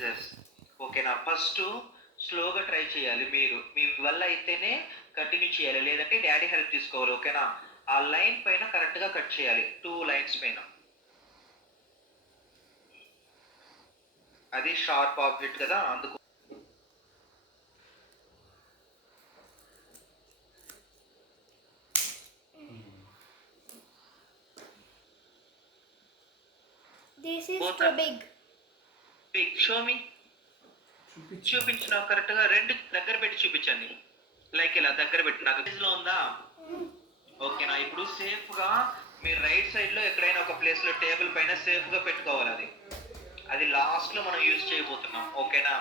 Scissors. ఓకేనా? First స్లోగా try చేయాలి మీరు. మీ వల్ల అయితేనే కంటిన్యూ చేయాలి. లేదంటే డ్యాడీ హెల్ప్ తీసుకోవాలి. ఓకేనా? ఆ లైన్ పైన కరెక్ట్‌గా కట్ చేయాలి. 2 లైన్స్ పైన. అది షార్ప్ ఆబ్జెక్ట్ కదా! అందుకు. This is Both too are big. big. Show me. చూపించు నాకు కరెక్ట్‌గా 2 దగ్గర పెట్టి చూపించండి. లైక్ ఇలా దగ్గర పెట్టి నాకు సైజ్‌లో ఉందా? ఓకేనా? ఇప్పుడు సేఫ్‌గా మీరు రైట్ సైడ్‌లో ఎక్కడైనా ఒక ప్లేస్‌లో టేబుల్ పైన సేఫ్‌గా పెట్టుకోవాలి అది. అది లాస్ట్‌లో మనం యూజ్ చేయబోతున్నాం. ఓకేనా?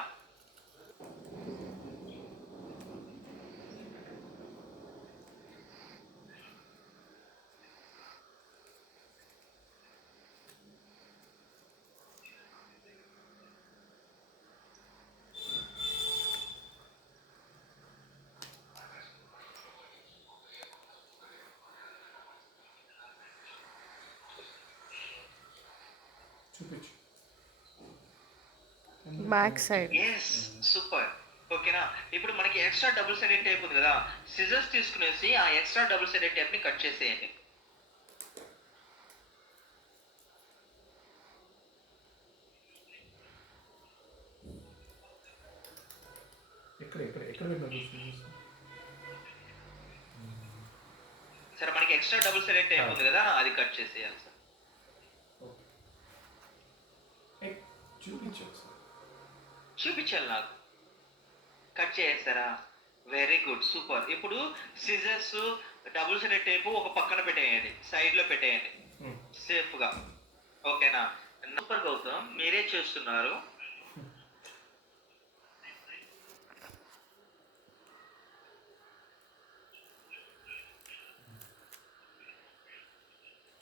చూపించు. Back side. Yes, super. ఓకేనా? ఇప్పుడు మనకి ఎక్స్ట్రా డబుల్ సైడెడ్ టేప్ ఉంది కదా, సిజర్స్ తీసుకునేసి ఆ ఎక్స్ట్రా డబుల్ సైడెడ్ టేప్ ని కట్ చేసేయండి. ఎక్కడ ఎక్కడ ఎక్కడ పెట్టాలి? సరే, మనకి ఎక్స్ట్రా డబుల్ సైడెడ్ టేప్ ఉంది కదా, అది కట్ చేసేయాలి సార్. చూపించు. చూపించాలి నాకు. కట్ చేస్తారా? Very good, super. ఇప్పుడు సిజర్స్ డబుల్ సైడెడ్ టేప్ ఒక పక్కన పెట్టేయండి, సైడ్ లో పెట్టేయండి సేఫ్ గా. ఓకేనా? సూపర్ గౌతమ్, మీరే చేస్తున్నారు.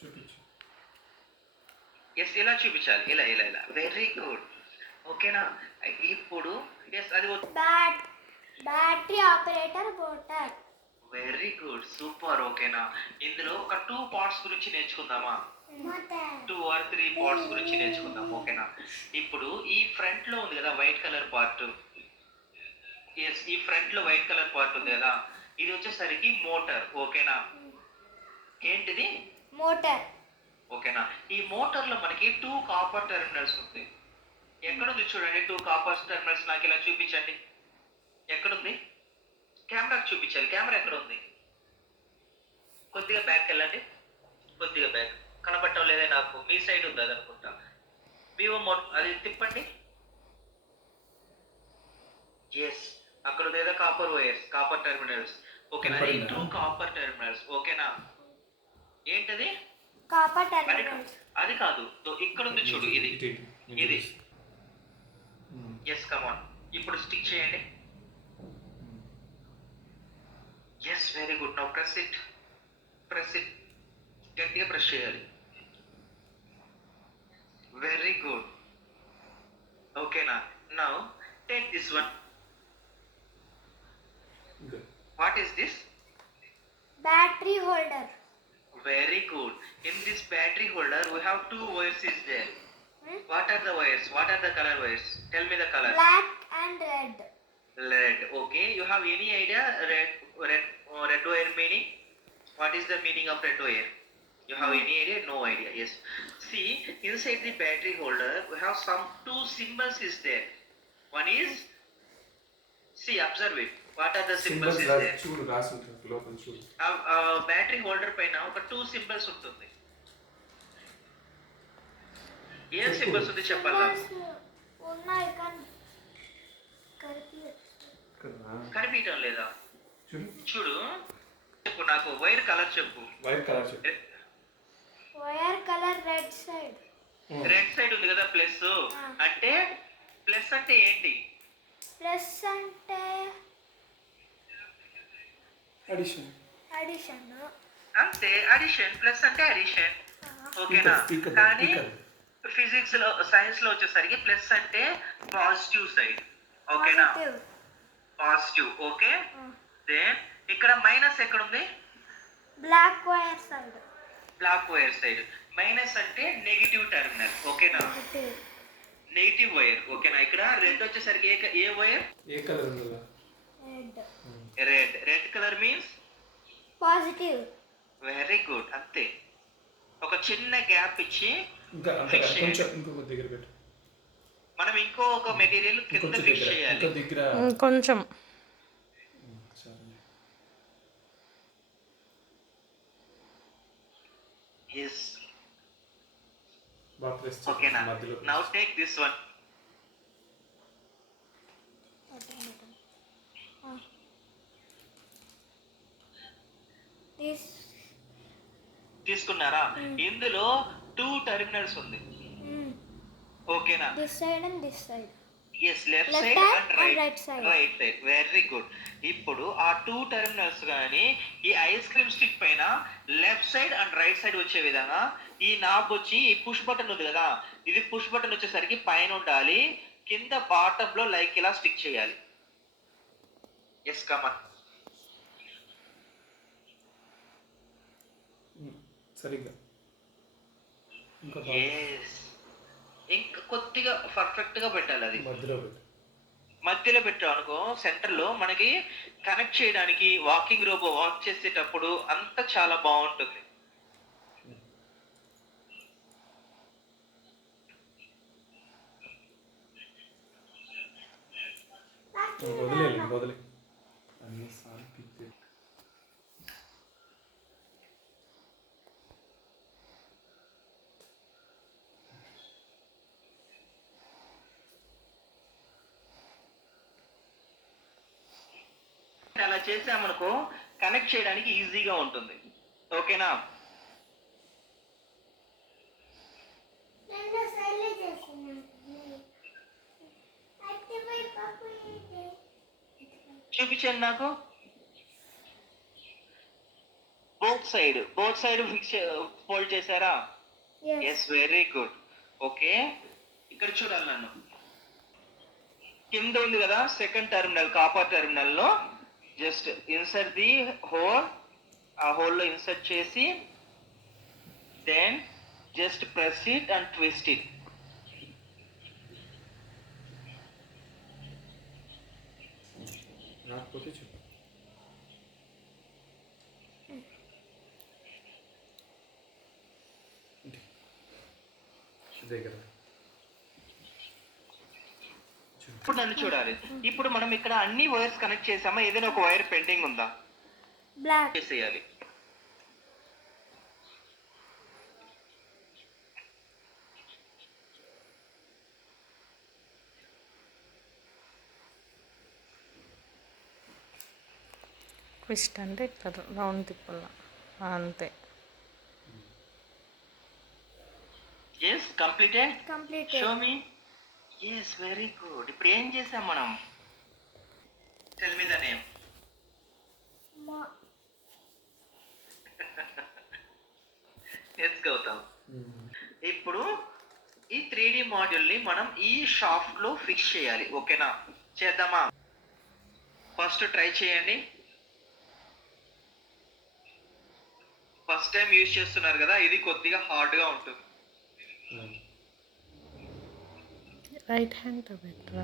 చూపించు. ఎస్, ఇలా చూపించాలి. ఇలా ఇలా ఇలా. Very good. ఓకేనా? ఇప్పుడు ఎస్, అది Battery operator motor. Very good, super. ఓకేనా? ఇందులో ఒక 2 పార్ట్స్ గురించి నేర్చుకుందామా? 2 or 3 పార్ట్స్ గురించి నేర్చుకుందాం. ఓకేనా? ఇప్పుడు ఈ ఫ్రంట్ లో ఉంది కదా వైట్ కలర్ పార్ట్. ఎస్, ఈ ఫ్రంట్ లో వైట్ కలర్ పార్ట్ ఉంది కదా, ఇది వచ్చేసరికి మోటార్. ఓకేనా? ఏంటిది? Motor. ఓకేనా? ఈ మోటార్ లో మనకి 2 కాపర్ టెర్మినల్స్ ఉంది. ఎక్కడుంది చూడండి 2 కాపర్ టెర్మినల్స్, నాకు ఇలా చూపించండి. ఎక్కడుంది? కెమెరాకి చూపించాలి. కెమెరా ఎక్కడ ఉంది? కొద్దిగా బ్యాక్ వెళ్ళండి. కొద్దిగా బ్యాక్. కనపడటం లేదే నాకు. మీ సైడ్ ఉంది అది అనుకుంటా. అది తిప్పండి. ఎస్, అక్కడ ఉంది కాపర్ వైర్స్, కాపర్ టెర్మినల్స్. ఓకేనా? అది 2 కాపర్ టెర్మినల్స్. ఓకేనా? ఏంటది? Copper terminals. అది కాదు, ఇక్కడ ఉంది చూడు, ఇది ఇది. Yes, come on. ఇప్పుడు స్టిక్ చేయండి. Yes, very good. Now press it. Press it. గట్టిగా ప్రెస్ చేయాలి. Very good. ఓకేనా? Now take this one. What is this? Battery holder. Very good. In this battery holder, we have 2 wires is there. What are the wires? What are the color wires? Tell me the color. Black and red. Red. Okay. You have any idea red wire meaning? What is the meaning of red wire? You have any idea? No idea. Yes. See, inside the battery holder, we have some 2 symbols is there. One is, see, observe it. What are the symbols is there? చూడు, రాసి ఉంటుంది లోపల చూడు. Battery holder పైన ఒక 2 symbols ఉంటుంది. ఏం symbols ఉంది చెప్పాలా? ఉన్నాయి కానీ కనిపించడం లేదా? చూడు. చూడు, చెప్పు నాకు. వైర్ కలర్ చెప్పు. వైట్ కలర్ చెప్పు. Wire colour red side. Red side ఉంది కదా ప్లస్. అంటే ప్లస్ అంటే ఏంటి? ప్లస్ అంటే అడిషన్. అంటే అడిషన్. ప్లస్ అంటే అడిషన్. ఓకేనా? కానీ ఫిజిక్స్ లో, సైన్స్ లో వచ్చేసరికి ప్లస్ అంటే పాజిటివ్ సైడ్. ఓకేనా? పాజిటివ్. ఓకే. దెన్ ఇక్కడ మైనస్ ఎక్కడ ఉంది? Black wire side. Black wire side. Minus అంటే నెగిటివ్ టెర్మినల్. ఓకేనా? Negative wire. ఓకేనా, ఇక్కడ రెడ్ వచ్చేసరికి ఏ వైర్? ఏ కలర్ ఉందా? Red. Red colour means positive. Very good. అంతే, ఒక చిన్న గ్యాప్ ఇచ్చి ఇంకా Fix చేయండి. కొంచెం ఇంకొక దగ్గర పెట్టు. మనం ఇంకో మెటీరియల్ కింద ఇంకొంచెం ఫిక్స్ దగ్గర చేయాలి. ఇంకో దగ్గర. కొంచెం సరే. ఎస్, బాగా ప్రెస్ చేయి. ఓకేనా. మధ్యలో now take this one. This. తీసుకున్నారా? ఇందులో 2 టెర్మినల్స్ ఉంది. ఓకేనా. This side and this side. Yes, left Left side hand and and right side. Right side. Very good. ఇప్పుడు ఆ 2 టెర్మినల్స్ కానీ ఈ ఐస్ క్రీమ్ స్టిక్ పైన left side and right side వచ్చే విధంగా ఈ నాబ్ వచ్చి ఈ పుష్ బటన్ ఉంది కదా, ఇది పుష్ బటన్ వచ్చేసరికి పైన ఉండాలి, కింద బాటమ్ లో లైక్ ఇలా స్టిక్ చేయాలి. Yes, come on. సరిగ్గా ఇంకా ఎస్, ఇంకా కొద్దిగా పర్ఫెక్ట్ గా పెట్టాలి. అది మధ్యలో పెట్టు. మధ్యలో పెట్టాం అనుకో, సెంటర్ లో మనకి కనెక్ట్ చేయడానికి వాకింగ్ రోబో వాక్ చేసేటప్పుడు అంతా చాలా బాగుంటుంది. వదిలే అన్ని సార్లు పిక్తే. అలా చేసామనుకో కనెక్ట్ చేయడానికి ఈజీగా ఉంటుంది. ఓకేనా. రెండు సైడ్లు చేస్తున్నాను. అట్టిపై పాపు ఏంటి? చూపించండి నాకు. బోత్ సైడ్ ఫిక్స్ ఫోల్డ్ చేశారా? Yes, very good. ఓకే, ఇక్కడ చూడాలి నన్ను. కింద ఉంది కదా సెకండ్ టెర్మినల్, కాపర్ టెర్మినల్ లో జస్ట్ ఇన్సర్ట్ ది హోల్. ఆ హోల్ లో ఇన్సర్ట్ చేసి then just press it and twist it. రాకపోతే చెప్పు. దగ్గర ఇప్పుడు నన్ను చూడాలి. ఇప్పుడు మనం ఇక్కడ అన్ని వైర్స్ కనెక్ట్ చేసామా? ఏదైనా ఒక వైర్ పెండింగ్ ఉందా? బ్లాక్. చేసేయాలి. ట్విస్ట్ అంటే ఇట్లా రౌండ్ తిప్పాల అంతే. Yes, completed. Complete. Show me. Yes, very good. ఇప్పుడు ఏం చేసాం మనం? Tell me the name. Yes Gautam. ఇప్పుడు ఈ 3D మాడ్యూల్ ని మనం ఈ షాఫ్ట్ లో ఫిక్స్ చేయాలి. ఓకేనా, చేద్దామా? ఫస్ట్ ట్రై చేయండి. ఫస్ట్ టైం యూజ్ చేస్తున్నారు కదా, ఇది కొద్దిగా హార్డ్ గా ఉంటుంది. రైట్ హ్యాండ్ పెట్టరా?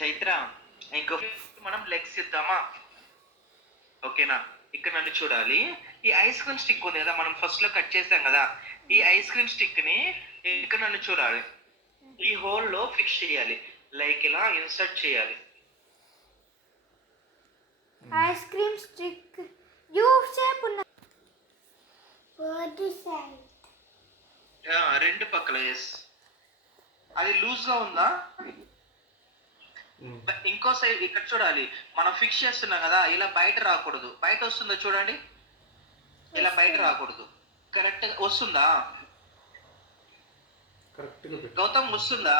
చైత్ర, ఇంకో మనం లెగ్స్ ఇద్దామా? ఓకేనా, ఇక్కడ నన్ను చూడాలి. ఈ ఐస్ క్రీమ్ స్టిక్ ఉంది కదా, మనం ఫస్ట్ లో కట్ చేసాం కదా, ఈ ఐస్ క్రీమ్ స్టిక్ ని ఇక్కడ నన్ను చూడాలి. ఈ హోల్ లో ఫిక్స్ చేయాలి, లైక్ ఇలా ఇన్సర్ట్ చేయాలి. Ice cream stick U shape ఉన్న బోత్ సైడ్. రెండు పక్కల. ఎస్, అది లూజ్ గా ఉందా? ఇంకో సైడ్ ఇక్కడ చూడాలి. మనం ఫిక్స్ చేస్తున్నాం కదా, ఇలా బయట రాకూడదు. బయట వస్తుందా చూడండి, ఇలా బయట రాకూడదు. కరెక్ట్ వస్తుందా? గౌతమ్ వస్తుందా?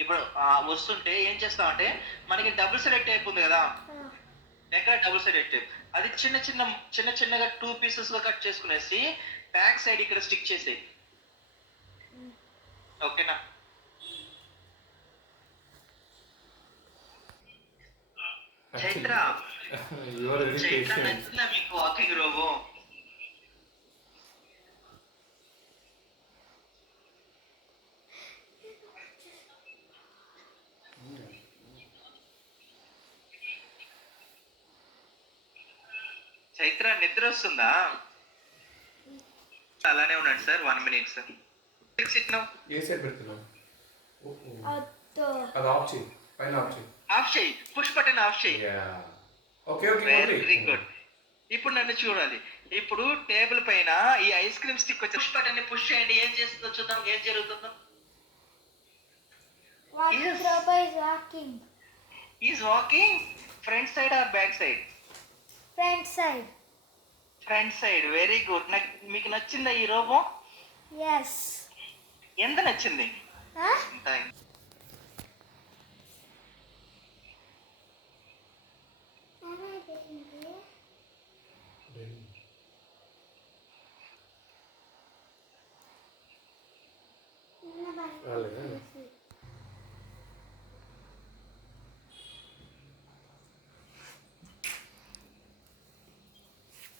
ఇప్పుడు వస్తుంటే ఏం చేస్తామంటే, మనకి డబుల్ సెలెక్ట్ అయిపోయింది కదా, ఎక్కడ డబుల్ సైడెడ్ టేప్. అది చిన్న చిన్నగా 2 పీసెస్ గా కట్ చేసుకునేసి బ్యాక్ సైడ్ ఇక్కడ స్టిక్ చేసేయి. ఓకేనా? Chaitra you are very Chaitra patient. నచ్చిందా మీకు వాకింగ్ రోబో? చైత్ర నిద్ర వస్తుందా? అలానే ఉన్నాడు సార్, 1 మినిట్ సార్. ఏ సైడ్ పెడుతున్నావు? వద్దు. అది ఆఫ్ చేయి, పైన ఆఫ్ చేయి. ఆఫ్ చేయి, పుష్ బటన్ ఆఫ్ చేయి. Okay okay. Very good. ఇప్పుడు నన్ను చూడాలి. ఇప్పుడు టేబుల్ పైన ఈ ఐస్ క్రీమ్ స్టిక్ వచ్చి పుష్ బటన్ ని పుష్ చేయండి. ఏం చేస్తుందో చూద్దాం, ఏం జరుగుతుందో. Walking Yes. robot is walking. Is walking front side or back side? Front side. Front side. Very good. మీకు నచ్చిందా ఈ రోబో? Yes. ఎంత నచ్చింది? Huh?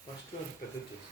ఫస్ట్ పెద్ద చేసి